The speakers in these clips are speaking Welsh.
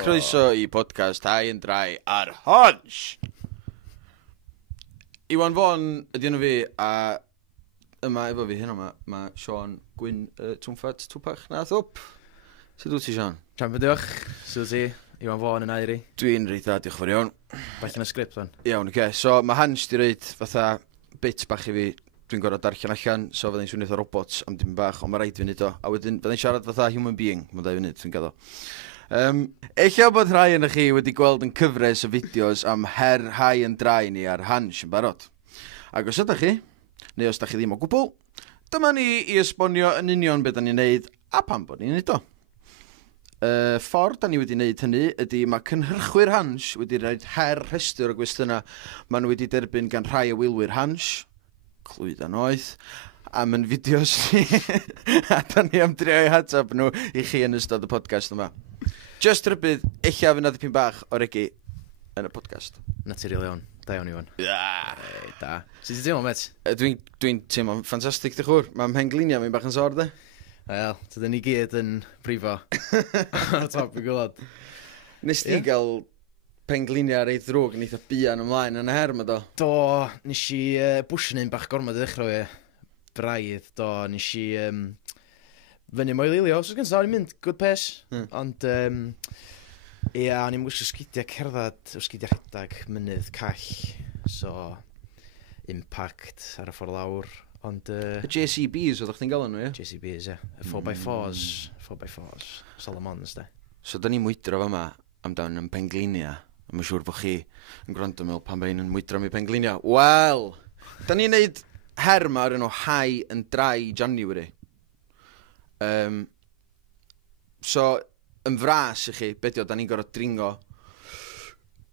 croeso I podcast High and Dry ar Hodge. Iwan Fawn ydi enw fi, a yma efo fi hyn mae Sean Gwyn Twmffat Twpach na thwp. Sut wyt ti, Sean? Sian diolch, sut ti? Iwan Fawn yn airi. Dwi'n reit dda, diolch fawr iawn. Bach yn y sgript fan. Iawn, oce. So mae Hans di reid fatha bit bach I fi. Dwi'n gorau darllen allan, so fyddai'n swnio eitha robots am dim bach, ond mae rhaid fi wneud o. A wedyn fyddai'n siarad fatha human being, mae'n dau funud, dwi'n gaddo. Eich bod rhai yn chi wedi gweld yn cyfres o fideos am her High and Dry ni ar Hans yn barod. Ac os ydych chi, neu os ydych chi ddim o gwbl, dyma ni I esbonio yn union beth da ni'n neud a pam bod ni'n neud o. Ffordd da ni wedi wneud hynny ydy mae cynhyrchwyr Hans wedi rhaid her rhestr o gwestiynau maen nhw wedi derbyn gan rhai o wilwyr Hans, clwydan oedd, am yn fideos ni, a da ni am drio I hatab nhw I chi yn ystod y podcast yma. Just rybydd, eich fyna ddipyn bach o regi yn y podcast. Naturiol iawn, da iawn Iwan. Da. Sut ti teimlo, met? Dwi'n teimlo'n ffantastig, ddech chwr. Mae'n mhenglinia mi'n bach yn sor, de? Wel, dydyn ni gyd yn brifo. Ar top I gwylod. Nes ti gael penglinia reit ddrwg yn eitha bian ymlaen yn y her yma, do? Do, nes I bwysyn un bach gormod I ddechrau fi. Braidd, do, nes I fyny mwy lilio. Os gyntaf, o'n i'n mynd good pace. Ond, ia, o'n i'n gwisgo sgidiau cerdded, sgidiau rhedag, mynydd, call. So, impact ar y ffordd lawr. Ond, Y JCBs oedd chdi'n gael nhw, ie? JCBs, ie. Y 4x4s, 4x4s. Solomons, de. So, da ni'n mwydro fa yma amdan yn penglinia. A mae'n siŵr bod chi yn gwrando mewn pan bein yn mwydro am I penglinia. Wel, da ni'n neud her yma ar enw High and Dry January. So, yn fras I chi, bedio, da ni'n gorfod dringo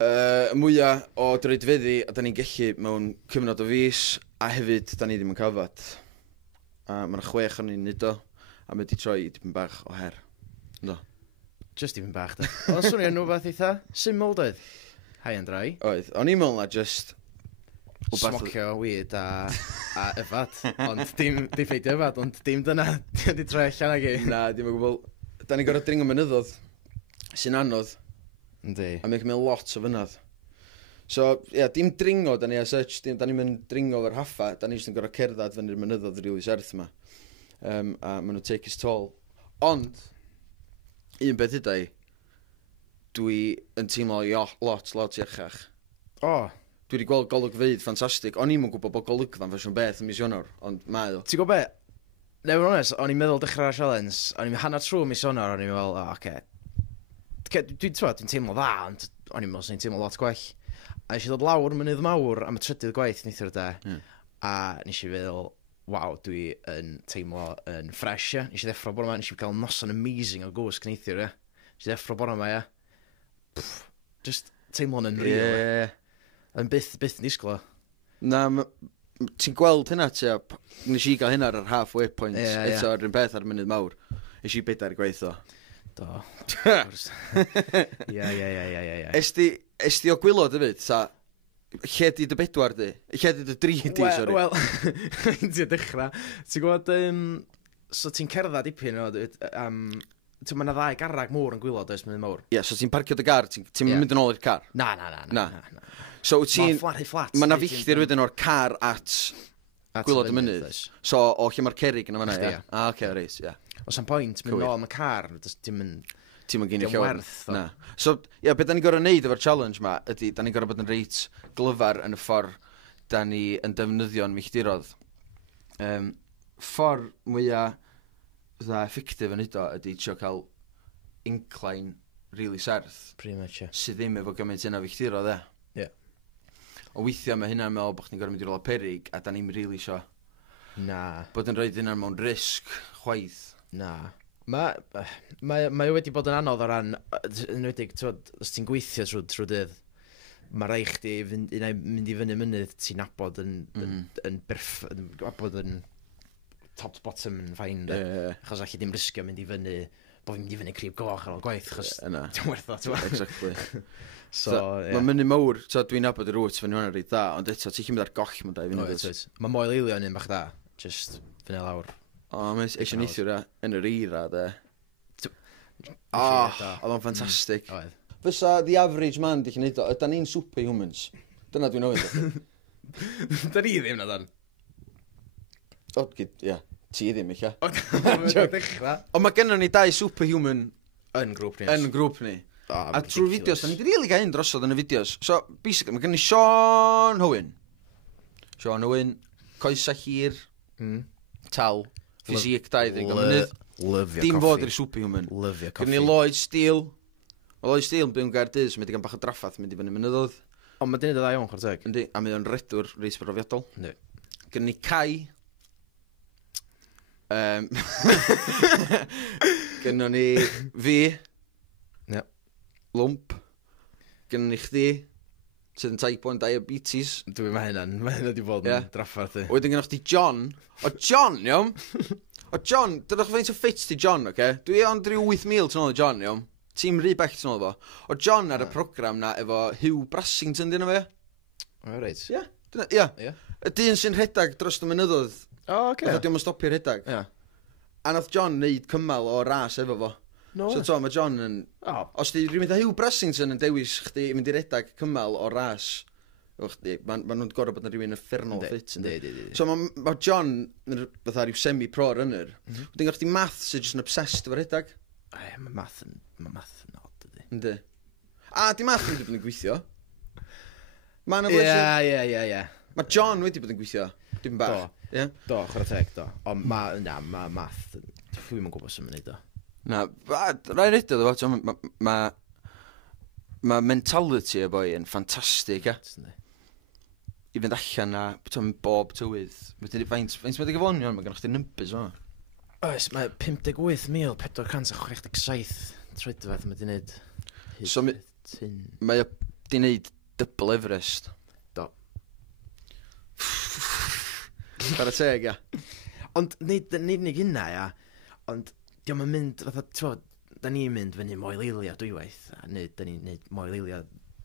y mwyaf o droedfeddi a da ni'n gallu mewn cyfnod o fus a hefyd da ni ddim yn cafod. A mae'n 6 o'n ni'n neud o a mae di troi I dipyn bach o her. No. Just even bach, da. Ond swnio nhw fath eitha syml, doedd? High and Dry. Oedd, o'n i'n meddwl na just Smocio weed a yfad. Ond dim ffeidio yfad, ond dim dyna. Di troi allan ag I. Na, dim yn gwybod. Da ni'n gorfod dringo mynyddodd sy'n anodd. Yndi. A mae'n cymryd lot o fynydd. So, ia, dim dringo da ni as such, da ni'n mynd dringo fer haffa, da ni jyst yn gorfod cerdded fyny'r mynyddodd rili serth yma. A maen nhw take his toll. Ond, un beth ydw I, dwi yn teimlo lot iachach. O. Dwi wedi gweld golygfeydd ffantastig. O'n i'n gwybod bod golygfa'n fashion beth yn mis Ionawr, ond mae o. Ti'n gwybod be? Neu honest, o'n i'n meddwl dechrau'r sialens, o'n i'n hanner trwy mis Ionawr, o'n i'n meddwl, oce. Dwi'n teimlo dda, ond o'n i'n meddwl sy'n teimlo lot gwell. A nes I ddod lawr mynydd mawr am y trydydd gwaith neithio'r de. A nes I feddwl, waw, dwi yn teimlo yn fresh, ia. Nes I ddeffro bore yma, nes I gael noson amazing o gwsg neithio'r, ia. Nes I ddeffro bore yma, ia. Just teimlo'n yn real, ia. Yn byth yn disglo. Na, ti'n gweld hynna ti, nes I gael hynna ar yr halfway point, eto ar un beth ar mynydd mawr. Nes I 4 gwaith o. Do. Ia. Esti o gwylod hefyd, sa, lle di dy 4 di? Lle di dy 3 di, sori? Wel, ti'n dechrau. Ti'n gwybod, so ti'n cerdded dipyn o, ti'n mynd 2 garreg môr yn gwylod oes mynydd mawr? Ie, so ti'n parcio dy gar, ti'n mynd yn ôl i'r car? Na. So ti'n... Flat. Mae na filltir wedyn o'r car at gwylod y mynydd. So o lle mae'r cerig yn y fanna, ie? Oce, reis, ie. Os am pwynt, mynd nôl am y car, ti'n mynd... Ti'n mynd gynnu llawn. Na. So, ie, beth da ni'n gorau neud efo'r challenge ma, ydy, da ni'n gorau bod yn reit glyfar yn y ffordd da ni yn defnyddio'n milltirodd. Ffordd mwyaf dda effectif yn edo ydy trio cael incline really serth. Pretty much, ie. Sydd ddim efo gymaint yna filltirodd, e. O weithiau mae hynna'n meddwl bod chdi'n gorau mynd i'r ola perig a da ni'n really isio bod yn rhaid hynna mewn risg chwaith. Na. Mae wedi bod yn anodd o ran, yn wedig, os ti'n gweithio trwy dydd, mae rai chdi mynd I fyny mynydd ti'n nabod yn top to bottom yn ffain. Achos allu dim risgio mynd I fyny, bod fi'n mynd I fyny crib goch ar ôl gwaith, achos ti'n werth o. Exactly. So, Mae mynd I mawr, dwi'n nabod y rwt fyny hwnna reit dda, ond eto, ti'n mynd ar goll mynd i fyny. Mae moel eilio yn un bach da, just fyny lawr. O, mae eisiau neithio'r yn yr eira, de. Oedd o'n ffantastig. Oedd. Fysa the average man di chi'n neud o, yda ni'n superhumans. Dyna dwi'n newid. Da ni ddim na dan. O, ia, ti ddim eich. Dechrau. Ond mae gennym ni 2 superhuman Yn grŵp ni. yn grŵp ni. A trwy'r fideos, da ni wedi rili cael un drosodd yn y fideos. So, basically, mae gennym ni Sean Hywyn. Sean Hywyn, coesa hir, tal, ffisic 20 o mynydd. Lyfio Dim coffi. fod i'r superhuman. Lyfio Gynnu coffi. Lloyd Steele. Mae Lloyd Steele yn byw yn Gaerdydd, so mae wedi gan bach o draffath mynd i fyny mynyddodd. Ond mae dyn i dda iawn, chwrdd teg. Yndi, a mae o'n redwr reis brofiadol. Yndi. Gynnu ni Cai. Gynnu ni fi. Ie. Lwmp. Gynnu ni chdi. Sydd yn type 1 diabetes. Dwi'n mae hynna wedi bod Ie. yn draffarth i. Wedyn gynnu chdi John. O John, iawn. O John, dydych feint o ffit ti John, oce? Dwi ond rhyw 8,000 tyn ôl i John, iawn. Tîm rhy bell tyn ôl efo. O John ar y program na efo Hugh Brassington dyn nhw fe. O, reit. Ie. Ie. Ie. Y dyn sy'n rhedag dros y mynyddodd. O, oce. Oedd diwm yn stopio'r rhedag. Ie. A nath John neud cymal o ras efo fo. No. So to, mae John yn... O. Os di rhywun Hugh Brassington yn dewis chdi i mynd i redag cymal o ras, mae nhw'n gorau bod yn rhywun effernol ffit. Yndi. So mae John yn fatha rhyw semi-pro runner. Wedyn gach chdi math sy'n just yn obsessed efo redag. Mae math yn od, ydi. Yndi. A di math wedi bod yn gweithio. Mae John wedi bod yn gweithio. Dim bach. Ie? Do, chwrdd teg, do. Ond mae math, dwi'n yn gwybod sy'n mynd o. Na, rai redio ddo fo, mae mentality y boi yn ffantastig, e? I fynd allan a bob tywydd. Faint wedi gyflonio, mae gennych chdi numbers o. Oes, mae 58,467 troedfedd mae di wneud. So mae di wneud double Everest. Do. Par y teg, ia. Ond nid ni gynna, ia. Ond diolch yn mynd, fatha, ti'n da ni'n mynd fyny Moelilio dwywaith, a da ni'n neud Moelilio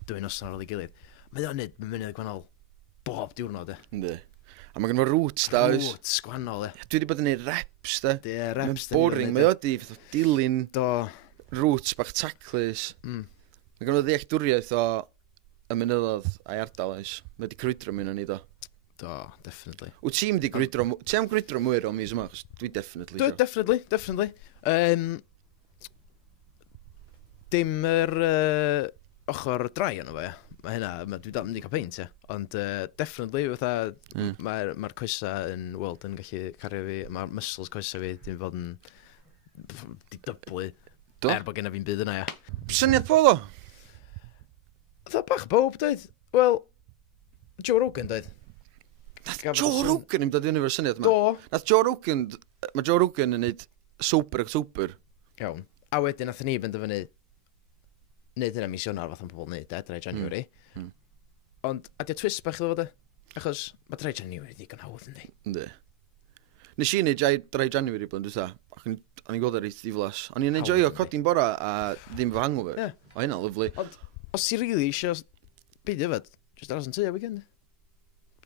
dwy noson ar ôl ei gilydd. Mae o'n neud mynydd gwannol bob diwrnod, e. Yndi. A mae gen fo roots, da, oes. Roots, gwannol, e. Dwi wedi bod yn neud reps, da. Di, reps. Mae'n boring, mae o di dilyn Do. roots bach taclus. Mae gen o ddealltwriaeth o y mynyddodd a'i ardal, oes. Mae wedi crwydro mynd o'n ni, do. Do, definitely. Wyt ti'n mynd i grwydro, ti am grwydro mwy o mis yma, achos dwi definitely. Definitely. Dim yr ochr drai yno fo, ia. Mae hynna, dwi dal mynd i cael peint, ia. Ond definitely, fatha, mae'r coesa yn world yn gallu cario fi, mae'r muscles coesa fi, dim fod yn di dyblu. Do? Bod genna fi'n byd yna, ia. Syniad po ddo? Dda bach bob, dweud. Wel, Joe Rogan, dweud. Joe Rogan yn dod i fyny fo'r syniad yma. Do. Nath Joe Rogan, mae Joe Rogan yn neud Sober October. Iawn. A wedyn nath ni fynd o fyny neud yna misionar fath o'n pobl neud, drai January. Ond, a di o twist bach iddo fod e? Achos mae drai January ddigon hawdd yndi. Yndi. Nes i neud drai January blwyddyn dwi'n dda. Ac o'n i'n gweld ar eith ddiflas. O'n i'n enjoyo codi'n bora a ddim fy hangover. Ie. O hynna, lyflu. Ond, os ti really eisiau beidio fed, just aros yn tu a weekend.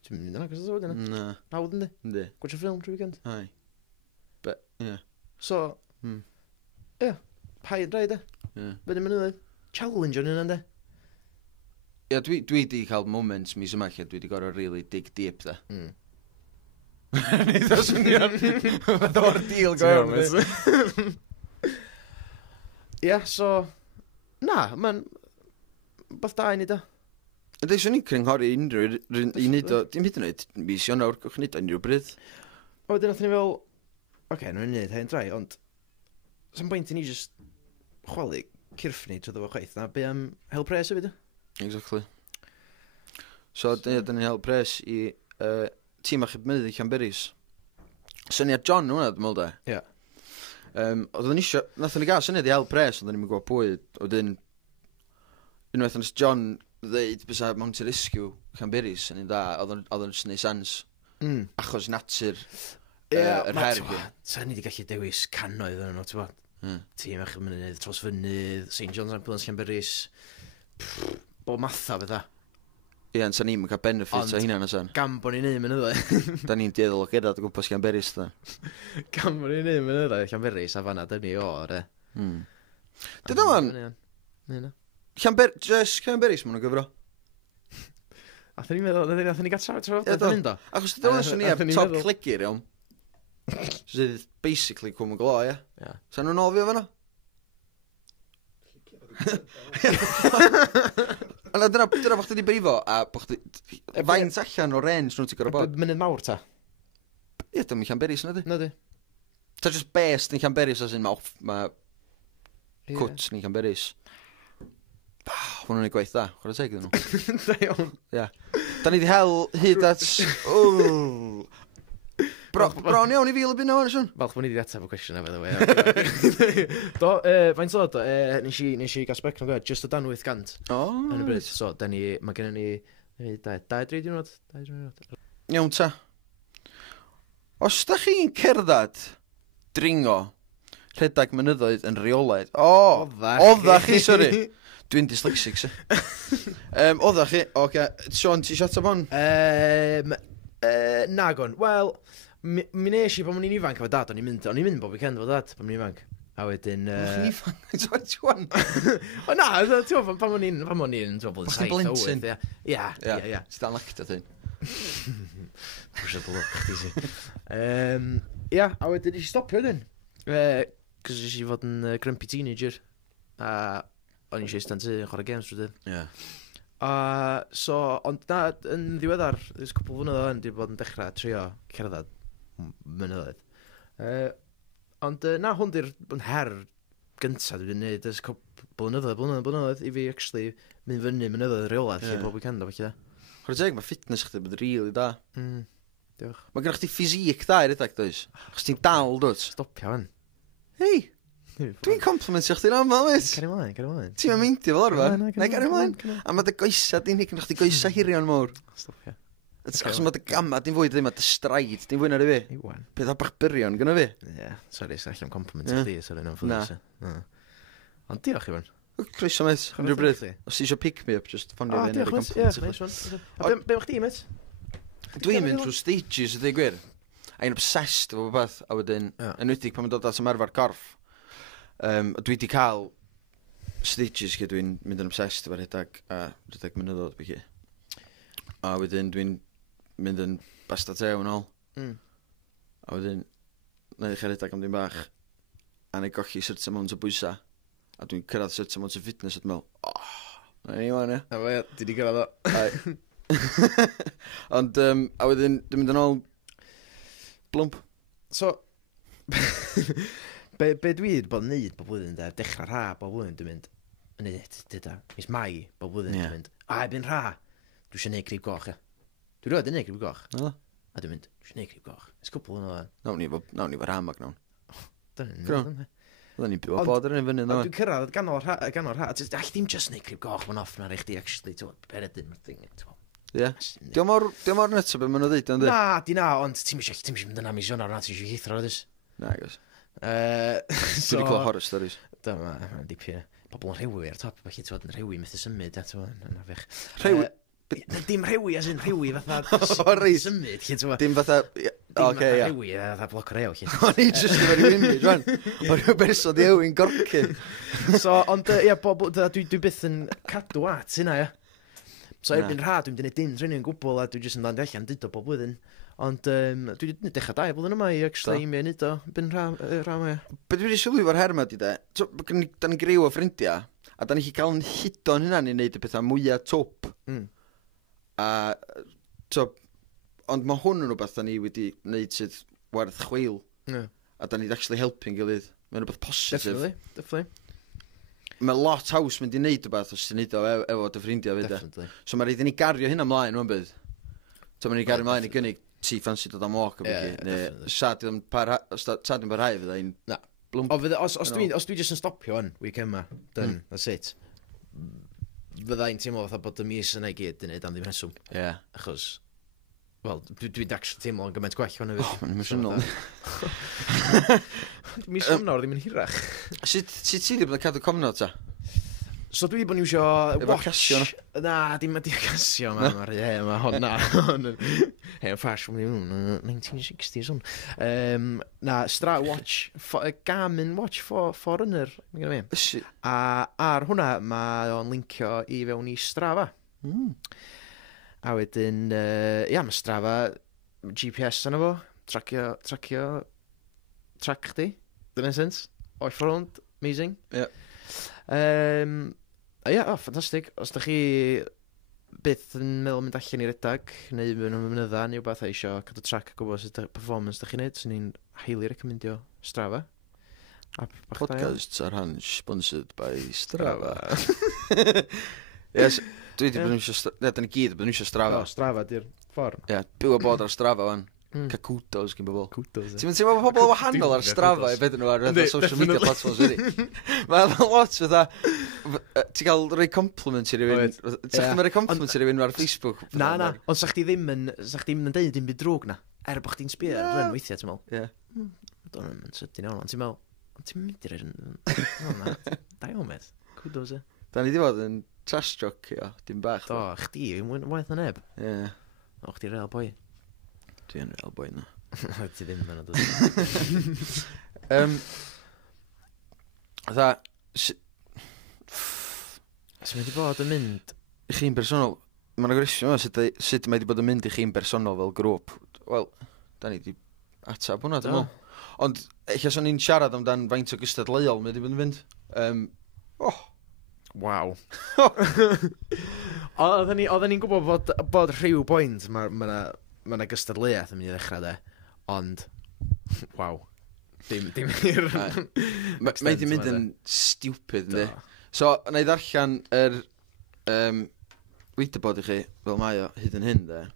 Ti'n mynd yna, gos o wedyn yna? Na. Hawdd yndi. Yndi. Gwtio ffilm trwy weekend. Ai. But, ie. So, ie, paid rai de. Ie. Fydyn mynydd. Challenge o'n yna, de. Ie, dwi di cael moments mis yma lle dwi di gorau really dig deep, da. Neud o swnio'n o'r deal gorau. Ie, so, na, ma'n bath da i ni da. Ydy, swn i'n cynghori unrhyw i wneud o, dim hyd yn oed mis Ionawr, gwch wneud o unrhyw bryd. O, wedyn nath ni fel, oce, nhw'n neud hen drai, ond sa'n bwynt i ni just chwalu cyrff ni trwy ddefo chwaith, na be am hel pres o fyd? Exactly. So, dyn ni'n hel pres i tîm achub mynydd i Llanberis. Syniad John hwnna, dwi'n meddwl da. Ie. Oedden ni eisiau, nath ni gael syniad i hel pres, oedden ni'n gwybod pwy, oedden, unwaith nes John ddeud bysa Mountain Rescue Llanberis yn un da, oedd o'n just neud sens. Achos natur yr herg. Sa'n ni wedi gallu dewis cannoedd yn nhw, ti'n bod? Tîm achub mynydd, Tros Fynydd, St John's Ambulance Llanberis, bob matha fydda. Ie, yn sa'n ni'n cael benefits o hynna na sa'n. Gan bod ni'n neud mynyddau. Da ni'n dieddol o gerad o gwmpas Llanberis, da. Gan bod ni'n neud mynyddau Llanberis, a fanna, dyn ni o, re. Dyna man, Llanberis maen nhw'n gyfro. Athyn ni'n meddwl, nathyn ni gael trafod Ie, do. Achos dyna swn i Nathon ni top meddwl. cligir, iawn. Sydd basically cwm y glo, ie. Ie. Sa'n nhw'n ofio fan'na? Ond dyna bo chdi di brifo, a bo chdi... Faint allan o range nhw'n ti'n gorau bod. Mynydd mawr ta? Ie, dyma Llanberis yna di. Na di. Ta just best yn Llanberis as in ma cwts yn Llanberis. Hwnnw'n ei gwaith da, chwarae teg iddyn nhw. Da iawn. Ie. Da ni di hel hyd at... Bron iawn i fil y byn o'n ysyn. Falch bod ni wedi ateb y cwestiwn efo ddewe. Do, faint o do, nes i gael spec nhw'n gwybod, just o dan 800 yn y bryd. So, mae gennym ni 2-3 diwrnod. Iawn ta. Os da chi'n cerddad dringo rhedag mynyddoedd yn reolaidd... Odda chi, sori. Dwi'n dyslexic, se. Odda chi, oce. Sean, ti siat o bon? Nagon. Wel, mi nes i pan o'n i'n ifanc efo dad, o'n i'n mynd bob weekend efo dad pan o'n i'n ifanc. A wedyn... Chi'n ifanc? Ti'n O na, ti'n meddwl, pan o'n i'n bod yn saith. blentyn. Ia. Ti'n dal lacta ti'n? Pwys o blwc, chdi si. Ia, a wedyn nes i stopio wedyn. Cos nes i fod yn grumpy teenager. A o'n i'n eisiau stan yn chwarae games drwy dyn. Ie. So, ond na, yn ddiweddar, ys cwpl flynedd o'n di bod yn dechrau trio cerdded mynyddoedd. Ond na, hwn di'r her gyntaf dwi wedi gwneud ys blynyddoedd i fi actually mynd fyny mynyddoedd reolad lle bob weekend o falle da. Chwarae teg, mae fitness chdi bod rili da. Diolch. Mae gennych chdi ffisic da i redag, does? Chos ti'n dal, dwt? Stopio fan. Hei, dwi'n complimentio chdi'n amal, mate. Cari ymlaen. Ti'n mynd meindio fel arfer? Na, Gari ymlaen. A mae dy goesa di'n hyn, chdi goesa hirion mawr. Stopio. Achos mae dy gama di'n fwy, ddim mae dy straid di'n fwy na fi. Iwan. Beth o bach byrion gyda fi. Ie, sori, sy'n allan complimentio chdi, sori, na'n ffodus. Ond diolch, Iwan. Croeso, mate. Unrhyw bryd. Os ti eisiau pick me up, just ffondio fi. Diolch, mate. Ie, nice one. A be o'ch di, mate? Dwi'n mynd trwy stages ydy gwir. A i'n obsessed efo beth. A wedyn, yn wedig pan mae'n dod at ymarfer corff. Dwi wedi cael stages lle dwi'n mynd yn obsessed efo rhedag a rhedag mynyddoedd bych chi. A wedyn dwi'n mynd yn basta tew yn ôl. A wedyn, na i chi rhedag am ddim bach. A na i golli certain amount o bwysa. A dwi'n cyrraedd certain amount o fitness at meddwl, na ni wan, ie. A fe, di di gyrraedd o. Ond, a wedyn, dwi'n mynd yn ôl blwmp. So, be dwi wedi bod yn neud bob blwyddyn, dechrau rha bob blwyddyn, dwi'n mynd, yn neud, dyda, mis mai bob blwyddyn, dwi'n mynd, erbyn rha, dwi eisiau neud grib goch, e. Dwi roed yn neud grib goch. A dwi'n mynd, dwi eisiau neud grib goch. Ys cwpl yn ola. Nawn ni fo ramag nawn. Dyna. Oedden ni'n byw o bod ar un fyny, Dwi'n cyrraedd ganol rha, all ddim just neud grib goch, ma'n off na rei chdi, actually, peredyn, ma'r thing, Ie. Diolch mor neto be maen nhw ddeud, ynddi? Na, di na, ond ti'n eisiau mynd yna misionar na, ti'n eisiau hithro, ydys? Na, gos. Dwi wedi clywed horror stories. Dyma, mae'n dipyn. Pobl yn rhewi ar top, felly ti'n fod yn rhewi methu symud, a ti'n fod yn afech. Rhewi? Dim rhewi, as in rhewi fatha reit. symud, lle ti'n fod. Dim fatha... Oce, ia. Dim rhewi, fatha bloc o reo, lle. O'n i just yn fawr i fynd, rwan. O'n i'n bersod i ewin gorcyn. So, ond, ia, dwi byth yn cadw at hynna, ia. So, erbyn rha, dwi'n dweud dim training yn gwbl, a dwi'n jyst yn dod allan dyd o bob blwyddyn. Ond dwi wedi dechrau da, blwyddyn yma i actually mi nid o, byn rha yma. Be dwi wedi sylwi fo'r her yma di de, da ni griw o ffrindiau, a da ni chi cael yn hudo'n hynna ni wneud y pethau mwyaf twp. A, ond mae hwn yn rhywbeth da ni wedi wneud sydd werth chweil. A da ni'n actually helpu'n gilydd. Mae'n rhywbeth positif. Definitely. Mae lot haws mynd i wneud rhywbeth os ti'n wneud o efo dy ffrindiau fyd. Definitely. So mae rhaid i ni gario hynna mlaen, o'n bydd. So mae ni gario mlaen i gynnig ti fancy dod am walk o beth. Neu sa di'n parhau fydda i'n... Na. Os dwi jyst yn stopio yn weekend yma, dyn, that's it. Fydda i'n teimlo fatha bod y mis yna i gyd yn neud am ddim reswm. Ie. Achos, wel, dwi'n actually teimlo yn gymaint gwell hwnna fyd. Mae'n emosiynol. Mis Ionawr ddim yn hirach. Sut ti wedi bod yn cadw cofnod ta? So dwi bod ni isio Efo Casio na? Na, dim ydi Casio, ma. Ma honna. Hen ffash, 1960s hwn. Na, watch, Garmin Watch Forerunner, mi gyda fi. A ar hwnna, mae o'n lincio i fewn i Strava. A wedyn, mae Strava GPS yna fo, track chdi, dyna'n sens, o'i ffrwnd, amazing. Ffantastig. Os da chi byth yn meddwl mynd allan i redag, neu mynd yn mynydda, neu wbeth a eisiau cadw track a gwybod sut performance da chi'n neud, so ni'n highly recommendio Strava. Podcasts ar han sponsored by Strava. Yes, dwi wedi bod yn eisiau... Da ni gyd bod yn eisiau Strava. Strava di'r ffordd. Byw a bod ar Strava fan. Cacutos gyn bobl. Cwtos, Ti'n mynd bod pobl wahanol ar Strava i beth nhw ar social media platforms wedi. Mae'n lot fatha... Ti'n cael rhoi compliments i rywun... Ti'n rhoi compliments i rywun ar Facebook? Na. Ond sa chdi ddim yn deud dim byd drwg na. Bod chdi'n sbio ar rhan weithiau, ti'n meddwl. Do'n yn sydyn iawn, ond ti'n meddwl... Ti'n mynd i'r un... Da iawn, met. Cwdos, e. Da ni di fod yn trash joke, dim bach. Do, chdi, waith na neb. O, chdi real boi. Dwi yn real boi na. Ti ddim yn dod. Dda... Os mae wedi bod yn mynd... I chi'n personol, mae'n agresio yma sut mae wedi bod yn mynd i chi'n personol fel grŵp. Wel, da ni wedi atab hwnna, dwi'n meddwl. Ond, eich os o'n i'n siarad amdan faint o gystadleuol mae wedi bod yn mynd. Waw. Oedden ni'n gwybod bod rhyw bwynt mae'na gystadleuaeth yn mynd i ddechrau de. Ond, waw. Dim i'r... Mae wedi mynd yn stupid, ynddi. So, na i ddarllen yr leaderboard i chi, fel mae o hyd yn hyn, de.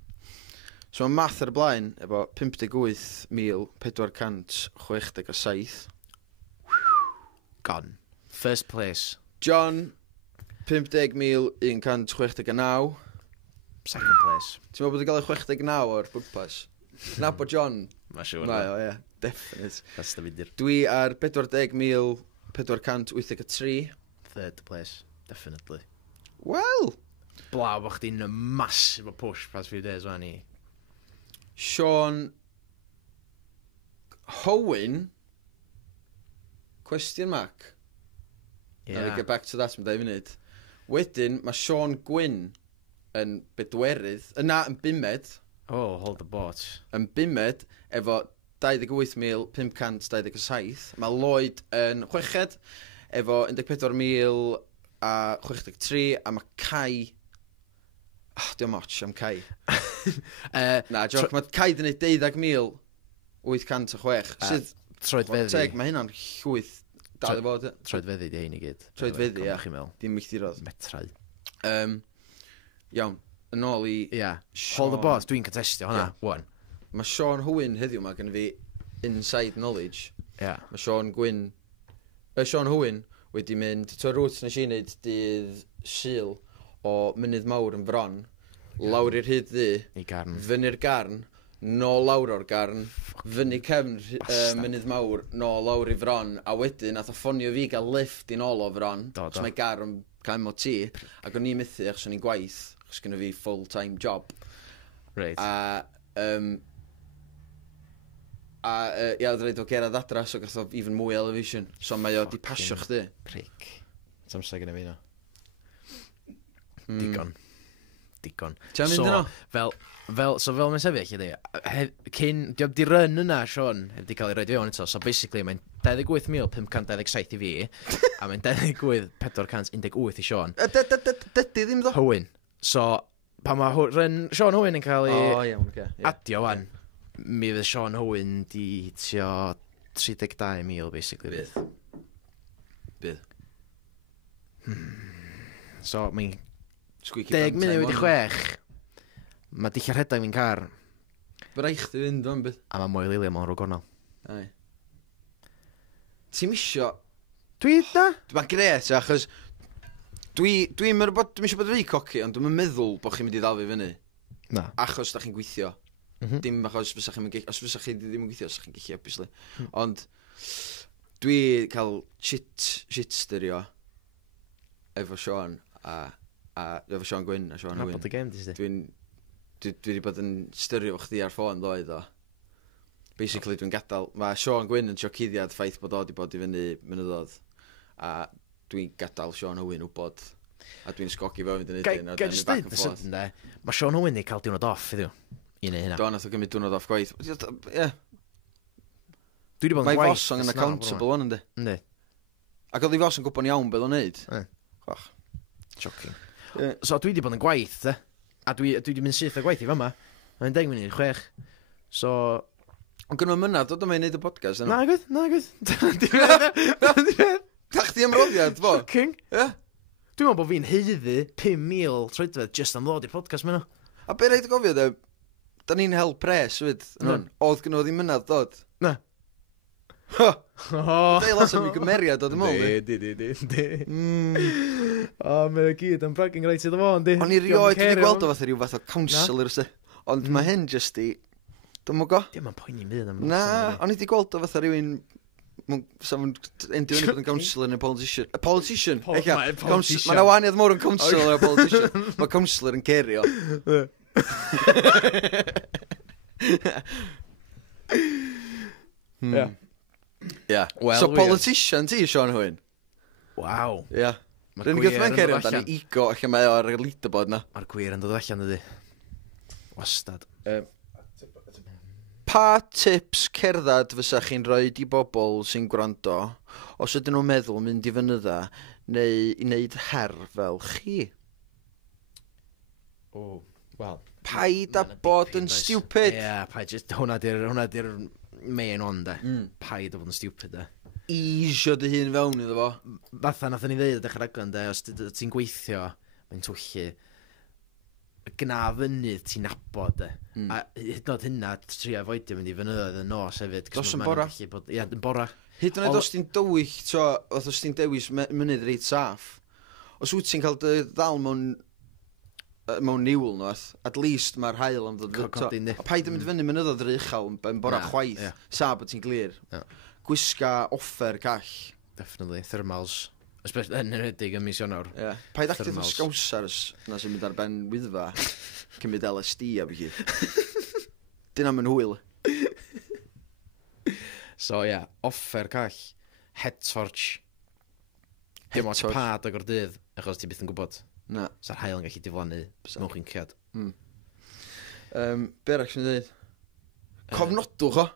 So, mae math ar y blaen, efo 58,467. Gone. First place. John, 50,169. Second place. Ti'n meddwl bod i gael ei 69 o'r bwrpas? Na bod John? Mae siŵr. Mae o, ie. Definite. That's the video. Dwi ar 40,483. Third place. Definitely. Wel! Blaw bod chdi'n massive push past few days fan i. Sean Howen question mark. I'll get back to that yn 2 munud. Wedyn, mae Sean Gwyn yn bedwerydd, yn bimed. Oh, hold the boat. Yn bimed, efo 28,527. Mae Lloyd yn chweched, efo 14,063, a mae Cai... Diolch moch am Cai. Na, joc, mae Cai di wneud 12,806. Sydd... Troed feddi. Mae hynna'n llwyth dal i fod. Troed feddi di ein i gyd. Troed feddi, ia. Dim milltirodd. Metrau. Iawn, yn ôl i... Hold the boat, dwi'n contestio hwnna. One. Mae Sean Hwyn heddiw yma gen fi inside knowledge. Mae Sean Gwyn... Sean Hwyn wedi mynd... To'r rwt nes i wneud dydd Sul o Mynydd Mawr yn Fron. Lawr i'r hyd ddi. I garn. Fyny'r garn. Nôl lawr o'r garn. Fyny cefn Mynydd Mawr. Nôl lawr i Fron. A wedyn, nath o ffonio fi gael lift i nôl o Fron. So mae garn cael MOT. Ac o'n i'n mythu achos o'n i'n gwaith. Achos gyda fi full-time job. Right. Oedd rhaid o gerad adra, so gath o even mwy elevation. So mae o di pasio chdi. Pric. Tamsa gyda fi na. Digon. Ti'n mynd yno? So fel mae'n sefyll, ydy, diolch di run yna, Sean, heb di cael ei roed i fewn eto, so basically mae'n 28,527 i fi, a mae'n 28,418 i Sean. Dydy ddim ddo? Hywyn. So, pa mae Sean Hywyn yn cael ei adio wan, mi fydd Sean Hywyn di hitio 32,000, basically. Bydd. So, mae'n 10 munud wedi 6. Mae dillad rhedeg fi'n car. Bydd rhaid chdi fynd o'n bydd. A mae mwy lilio mewn rhyw gornel. Ai. Ti'n misio... Dwi da? Mae'n gret, achos... Dwi'n meddwl bod... Dwi'n misio bod fi coci, ond dwi'n meddwl bod chi'n mynd i ddal fi fyny. Na. Achos da chi'n gweithio. Dim achos fysa chi'n mynd... Os fysa chi ddim yn gweithio, os chi'n gallu, obviously. Ond... Dwi cael shitsterio. efo Sean a efo Sean Gwyn a Sean Na Hwyn. bod y gem, di sti. Dwi wedi bod yn styrio chdi ar ffôn ddoedd o. Basically, dwi'n gadael... Mae Sean Gwyn yn siocyddiad ffaith bod o wedi bod i fyny mynyddodd. A dwi'n gadael Sean Hwyn wybod. A dwi'n sgogi fo fynd yn ydyn. Gai jyst dweud y sydyn, de? Mae Sean Owen i cael diwrnod off, iddiw. I neu hynna. Do, nath o gymryd diwrnod off gwaith. Ie. Dwi wedi bod yn Mae gwaith. Fos yn accountable o'n ynddi. Ynddi. Ac oedd i Fos yn gwybod iawn beth o'n neud. Och. Shocking. So dwi wedi bod yn gwaith, de. A dwi wedi mynd syth o gwaith i fama. Mae'n 10 munud i'r 6. So... Ond gynnu mynad, dod yma i wneud y podcast yna. Na gwyth. Ta chdi ymroddiad, fo? Shocking. Ie. Dwi'n meddwl bod fi'n heiddi 5,000 troedfedd just am ddod i'r podcast mewn. A be rhaid i gofio, de, da ni'n hel pres, fyd. Oedd gynnu ddim mynad dod. Na. Ho! Dei lot am i gymeriad dod ym ôl, Di. O, mae'n gyd yn bragging right iddo fo, yndi. O'n i rioed wedi gweld o fath rhyw fath o counsellor, se. Ond mae hyn just i... Dwi'n mwyn go? Dim yn poeni myd am... Na, o'n i wedi gweld o fath rhywun... Sa'n endio yn bod yn counsellor neu politician. A politician? Mae na waniad mor yn counsellor a politician. Mae counsellor yn cerio. Ia. So politician ti, Sean Hwyn? Waw. Ia. Rwy'n gwybod mae'n cerio amdani ego allan mae o ar y leaderboard na. Mae'r gwir yn dod allan ydy. Wastad. Pa tips cerddad fysa chi'n rhoi i bobl sy'n gwrando os ydyn nhw'n meddwl mynd i fynydda neu i wneud her fel chi? O, wel. Paid a bod yn stupid. Ie, hwnna di'r main on, de. Paid a bod yn stupid, de. Eisio dy hun fewn iddo fo. Fatha nath ni ddeud y dechrau aglen, de, os ti'n gweithio, mae'n twyllu, gna fynydd ti'n nabod, de. A hyd nod hynna, tri a foedio mynd i fynyddoedd yn nos hefyd. Dos yn bora. Ie, yn bora. Hyd yn oed os ti'n dywych, os ti'n dewis mynydd reit saff, os wyt ti'n cael dy ddal mewn niwl nhw, at least mae'r hael am ddod. A paid yn mynd fyny mynyddoedd yr uchel yn bora chwaith, sa bod ti'n glir. Gwisga offer call. Definitely, thermals. Especially yn enwedig yn mis Ionawr. Paid actio fel sgawsars na sy'n mynd ar ben wyddfa, cymryd LSD a fi. Dyna mae'n hwyl. So offer call, head torch. Dim ots pad ag o'r dydd, achos ti byth yn gwybod. Na. Sa'r hael yn gallu diflannu mewn chinciad. Be arall sy'n dweud? Cofnodwch o.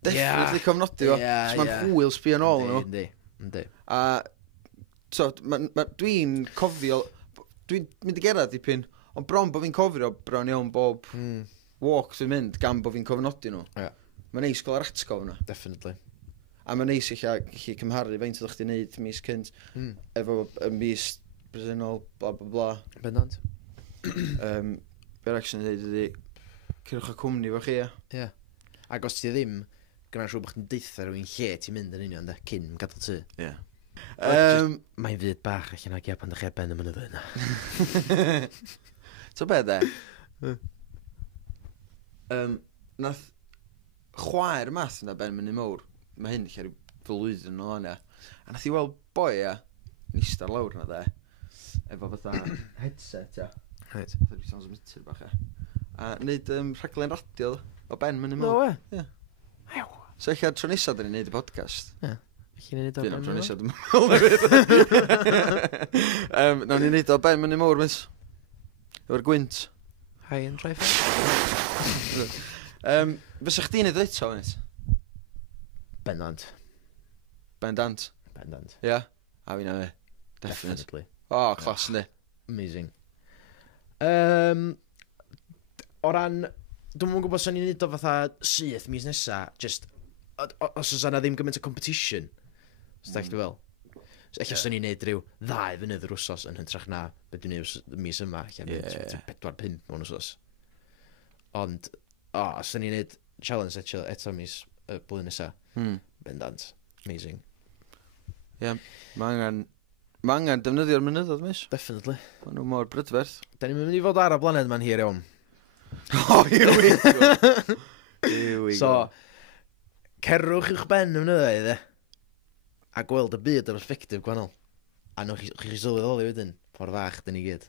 Definitely cofnodi o. Mae'n hwyl sbio yn ôl nhw. Yndi. A dwi'n cofio, dwi'n mynd i gerad dipyn, ond bron bod fi'n cofio bron iawn bob walk dwi'n mynd gan bod fi'n cofnodi nhw. Mae'n neis gael yr atgof yna. Definitely. A mae'n neis eich gallu cymharu faint ydych chi'n neud mis cynt efo mis bresennol, bla bla bla. Bendant. Be'r ac sy'n dweud ydy, cyrwch y cwmni fo chi, Ie. Ac os ti ddim, gyda'n siŵr bod chdi'n deitha rhywun lle ti'n mynd yn union, cyn gadael ty. Ie. Mae'n fyd bach allan ag pan ddech chi ar ben y mynyddo yna. So be de? Nath chwaer math yna ben mynd i mawr. Mae hyn lle rhyw flwyddyn yn ôl yna. A nath i weld boi nistar lawr yna de. Efo fatha headset Right. Fatha rhyw sounds emitter bach A wneud rhaglen radio o ben mynd i mawr. No, Ie. So eich tro nesaf dyn ni'n neud y podcast. Ie. Felly ni'n neud o Fi'n am tro ben nesaf dwi'n meddwl. Nawn ni'n neud o ben mynd i mawr, mis. Efo'r gwynt. High and dry. Fysa chdi'n neud eto, nes? Bendant. Bendant? Bendant. Ia? A fi'n am e. Definitely. O, clas ynddi. Amazing. O ran, dwi'n mwyn gwybod sa'n ni'n neud o fatha syth mis nesa, just, os oes yna ddim gymaint o competition, os da eich fel. So eich sa'n ni'n neud rhyw 2 fynydd yr wsos yn hytrach na beth dwi'n neud mis yma, eich 4-5 mewn wsos. Ond, os sa'n ni'n neud challenge eto mis blwyddyn nesa, bendant. Amazing. Ie, mae angen defnyddio'r mynyddoedd, mis. Definitely. Mae nhw mor brydferth. Da ni'n mynd i fod ar y blaned ma'n hir iawn. O, here we go. Here we go. So, cerwch i'ch ben y mynyddoedd, a gweld y byd o'r perspectif gwahanol. A nhw'n chi sylweddoli wedyn, ffordd fach, dyn ni gyd.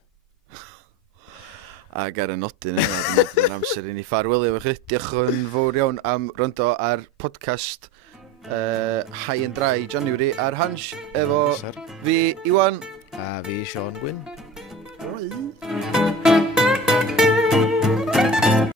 Ac ar y nodyn yna, dyna'n amser i ni ffarwelio efo chi. Diolch yn fawr iawn am wrando ar podcast High and Dry January ar Hans efo fi, Iwan. A fi, Sean Gwyn. Oi.